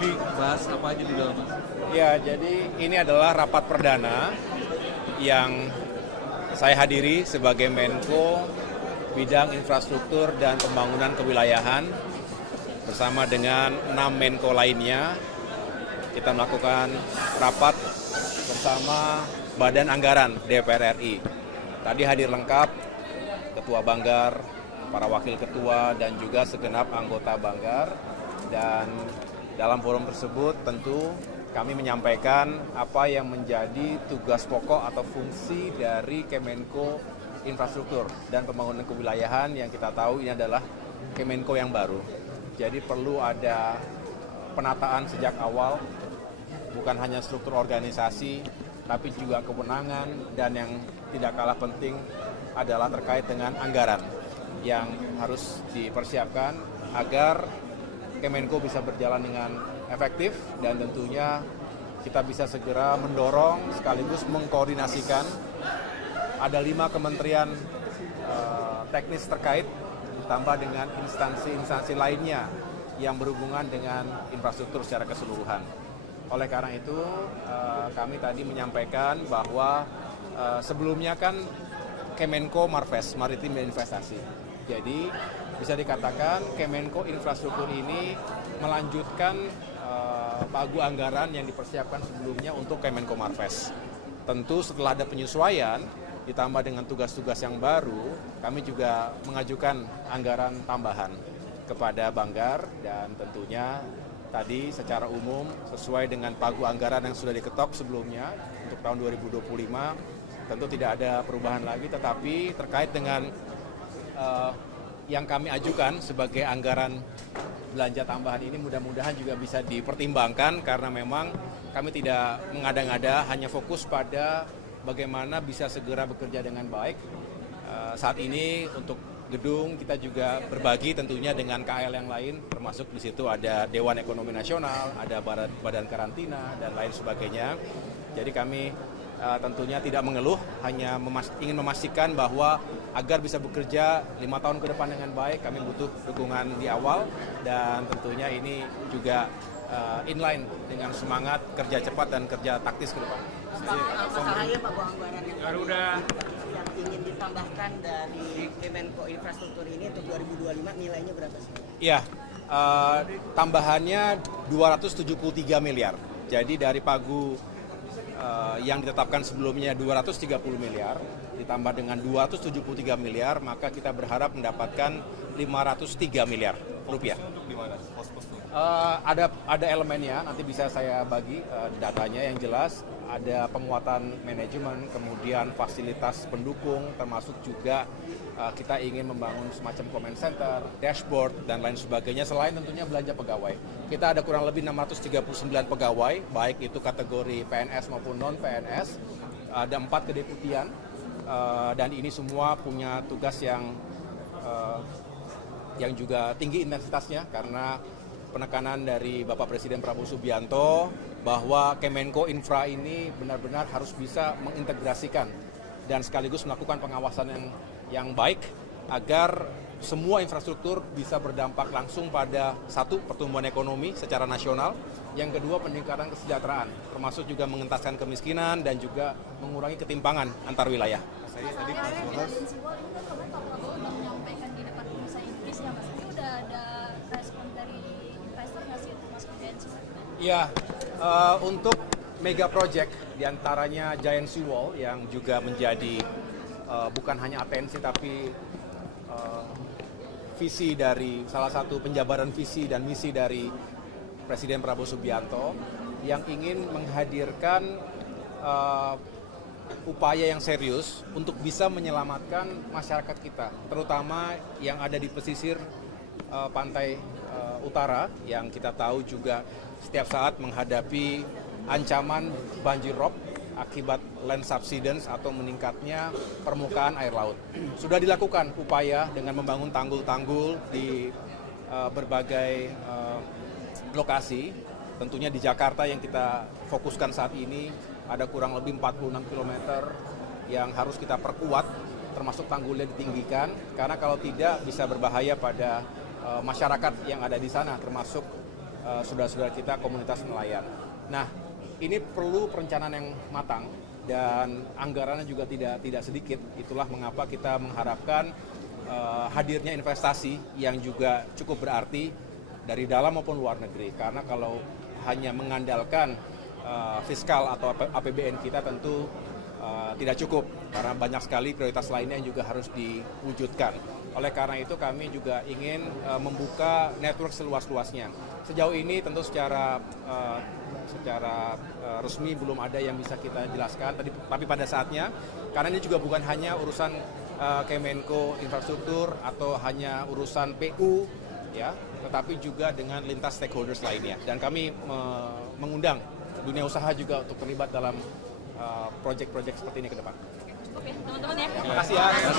dibahas apa aja di dalam? Ya, jadi ini adalah rapat perdana yang saya hadiri sebagai Menko Bidang Infrastruktur dan Pembangunan Kewilayahan bersama dengan 6 Menko lainnya. Kita melakukan rapat bersama Badan Anggaran DPR RI. Tadi hadir lengkap Ketua Banggar, para wakil ketua, dan juga segenap anggota Banggar. Dan dalam forum tersebut tentu kami menyampaikan apa yang menjadi tugas pokok atau fungsi dari Kemenko Infrastruktur dan Pembangunan Kewilayahan yang kita tahu ini adalah Kemenko yang baru. Jadi perlu ada penataan sejak awal, bukan hanya struktur organisasi, tapi juga kewenangan, dan yang tidak kalah penting adalah terkait dengan anggaran yang harus dipersiapkan agar Kemenko bisa berjalan dengan efektif, dan tentunya kita bisa segera mendorong sekaligus mengkoordinasikan. Ada 5 kementerian teknis terkait ditambah dengan instansi-instansi lainnya yang berhubungan dengan infrastruktur secara keseluruhan. Oleh karena itu kami tadi menyampaikan bahwa sebelumnya kan Kemenko Marves, Maritim dan Investasi. Jadi bisa dikatakan Kemenko Infrastruktur ini melanjutkan pagu anggaran yang dipersiapkan sebelumnya untuk Kemenko Marves. Tentu setelah ada penyesuaian ditambah dengan tugas-tugas yang baru, kami juga mengajukan anggaran tambahan kepada Banggar, dan tentunya tadi secara umum sesuai dengan pagu anggaran yang sudah diketok sebelumnya untuk tahun 2025 tentu tidak ada perubahan lagi, tetapi terkait dengan yang kami ajukan sebagai anggaran belanja tambahan ini mudah-mudahan juga bisa dipertimbangkan, karena memang kami tidak mengada-ngada, hanya fokus pada bagaimana bisa segera bekerja dengan baik. Saat ini untuk gedung kita juga berbagi tentunya dengan KL yang lain, termasuk di situ ada Dewan Ekonomi Nasional, ada Badan Karantina, dan lain sebagainya. Jadi kami tentunya tidak mengeluh, hanya ingin memastikan bahwa agar bisa bekerja 5 tahun ke depan dengan baik, kami butuh dukungan di awal, dan tentunya ini juga inline dengan semangat kerja cepat dan kerja taktis ke depan. Apa saja pagu anggaran yang ingin ditambahkan dari Kemenko Infrastruktur ini untuk 2025, nilainya berapa sih? Iya, tambahannya 273 miliar. Jadi dari pagu yang ditetapkan sebelumnya 230 miliar, ditambah dengan 273 miliar, maka kita berharap mendapatkan 503 miliar rupiah. Untuk di mana? Ada elemennya, nanti bisa saya bagi datanya. Yang jelas ada penguatan manajemen, kemudian fasilitas pendukung, termasuk juga kita ingin membangun semacam comment center, dashboard, dan lain sebagainya, selain tentunya belanja pegawai. Kita ada kurang lebih 639 pegawai, baik itu kategori PNS maupun non-PNS, ada 4 kedeputian, dan ini semua punya tugas yang juga tinggi intensitasnya, karena penekanan dari Bapak Presiden Prabowo Subianto bahwa Kemenko Infra ini benar-benar harus bisa mengintegrasikan dan sekaligus melakukan pengawasan yang baik agar semua infrastruktur bisa berdampak langsung pada satu, pertumbuhan ekonomi secara nasional, yang kedua peningkatan kesejahteraan, termasuk juga mengentaskan kemiskinan dan juga mengurangi ketimpangan antar wilayah. Saya tadi Pak Sohas udah menyampaikan di depan Bursa Inggris ya Mas, ini udah ada respon dari investor nggak sih Mas Kudensi? Ya, untuk mega project diantaranya Giant Seawall yang juga menjadi bukan hanya atensi tapi visi dari salah satu penjabaran visi dan misi dari Presiden Prabowo Subianto yang ingin menghadirkan upaya yang serius untuk bisa menyelamatkan masyarakat kita, terutama yang ada di pesisir pantai utara, yang kita tahu juga setiap saat menghadapi ancaman banjir rob akibat land subsidence atau meningkatnya permukaan air laut. Sudah dilakukan upaya dengan membangun tanggul-tanggul di berbagai lokasi. Tentunya di Jakarta yang kita fokuskan saat ini ada kurang lebih 46 km yang harus kita perkuat, termasuk tanggulnya ditinggikan, karena kalau tidak bisa berbahaya pada masyarakat yang ada di sana, termasuk saudara-saudara kita komunitas nelayan. Nah, ini perlu perencanaan yang matang dan anggarannya juga tidak sedikit. Itulah mengapa kita mengharapkan hadirnya investasi yang juga cukup berarti dari dalam maupun luar negeri. Karena kalau hanya mengandalkan fiskal atau APBN kita tentu tidak cukup, karena banyak sekali prioritas lainnya yang juga harus diwujudkan. Oleh karena itu kami juga ingin membuka network seluas-luasnya. Sejauh ini tentu secara resmi belum ada yang bisa kita jelaskan, tapi pada saatnya, karena ini juga bukan hanya urusan Kemenko Infrastruktur atau hanya urusan PU, ya, tetapi juga dengan lintas stakeholders lainnya. Dan kami mengundang dunia usaha juga untuk terlibat dalam proyek-proyek seperti ini ke depan. Oke, teman-teman ya. Terima kasih ya.